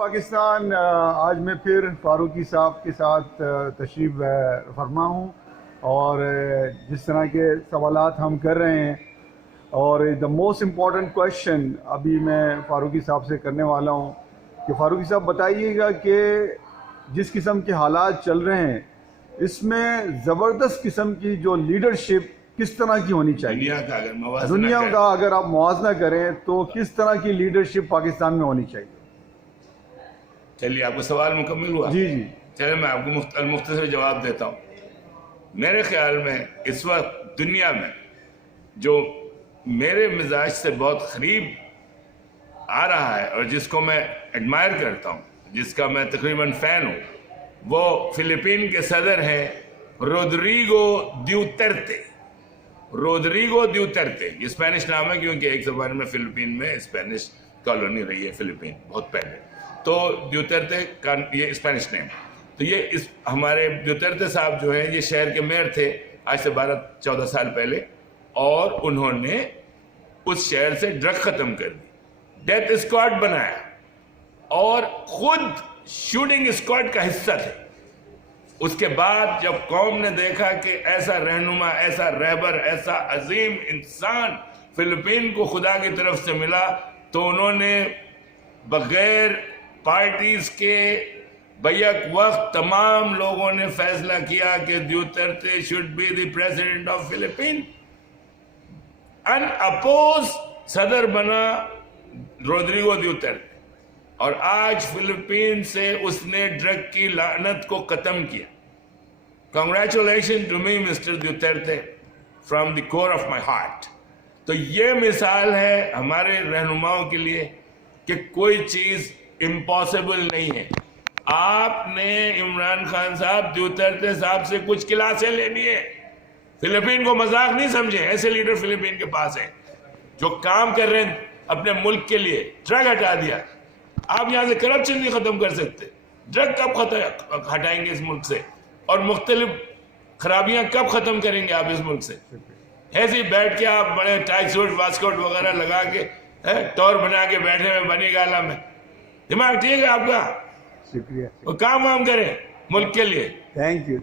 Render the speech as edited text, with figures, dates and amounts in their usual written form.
پاکستان آج میں پھر فاروقی صاحب کے ساتھ تشریف فرما ہوں اور جس طرح کے سوالات ہم کر رہے ہیں اور دا موسٹ امپورٹنٹ کویشچن ابھی میں فاروقی صاحب سے کرنے والا ہوں کہ فاروقی صاحب بتائیے گا کہ جس قسم کے حالات چل رہے ہیں اس میں زبردست قسم کی جو لیڈرشپ کس طرح کی ہونی چاہیے دنیا کا اگر آپ موازنہ کریں تو کس طرح کی لیڈرشپ پاکستان میں ہونی چاہیے؟ چلیے آپ کو سوال مکمل ہوا؟ جی چلے میں آپ کو مختصر جواب دیتا ہوں۔ میرے خیال میں اس وقت دنیا میں جو میرے مزاج سے بہت قریب آ رہا ہے اور جس کو میں ایڈمائر کرتا ہوں، جس کا میں تقریباً فین ہوں، وہ فلپین کے صدر ہیں رودریگو ڈیوترتے۔ رودریگو ڈیوترتے یہ اسپینش نام ہے کیونکہ ایک زمانے میں فلپین میں اسپینش کالونی رہی ہے، فلپین بہت پہلے، تو ڈیوترتے کا یہ اسپینش نیم۔ تو یہ ہمارے ڈیوترتے صاحب جو ہیں یہ شہر کے میئر تھے آج سے 12-14 سال پہلے، اور انہوں نے اس شہر سے ڈرگ ختم کر دی، ڈیتھ اسکواڈ بنایا اور خود شوٹنگ اسکواڈ کا حصہ تھے۔ اس کے بعد جب قوم نے دیکھا کہ ایسا رہنما، ایسا رہبر، ایسا عظیم انسان فلپین کو خدا کی طرف سے ملا، تو انہوں نے بغیر پارٹیز کے بیک وقت تمام لوگوں نے فیصلہ کیا کہ Duterte should be the president of Philippines. Unopposed صدر بنا رودریگو ڈیوترتے، اور آج فلپین سے اس نے ڈرگ کی لعنت کو ختم کیا۔ Congratulation to me mister Duterte from the core of my heart. تو یہ مثال ہے ہمارے رہنماؤں کے لیے کہ کوئی چیز امپاسبل نہیں ہے۔ آپ نے عمران خان صاحب ڈیوترتے صاحب سے کچھ کلاسیں لینی ہے، فلپین کو مذاق نہیں سمجھیں۔ ایسے لیڈر فلپین کے پاس ہیں جو کام کر رہے ہیں اپنے ملک کے لیے۔ ڈرگ ہٹا دیا، آپ یہاں سے کرپشن نہیں ختم کر سکتے، ڈرگ کب ہٹائیں گے اس ملک سے، اور مختلف خرابیاں کب ختم کریں گے آپ اس ملک سے؟ ایسے ہی بیٹھ کے آپ بڑے ٹائی سوٹ واسکوٹ وغیرہ لگا کے ٹور بنا کے بیٹھے ہوئے بنی گالا میں، دماغ ٹھیک ہے آپ کا؟ شکریہ، کام وام کریں ملک کے لیے۔ Thank you.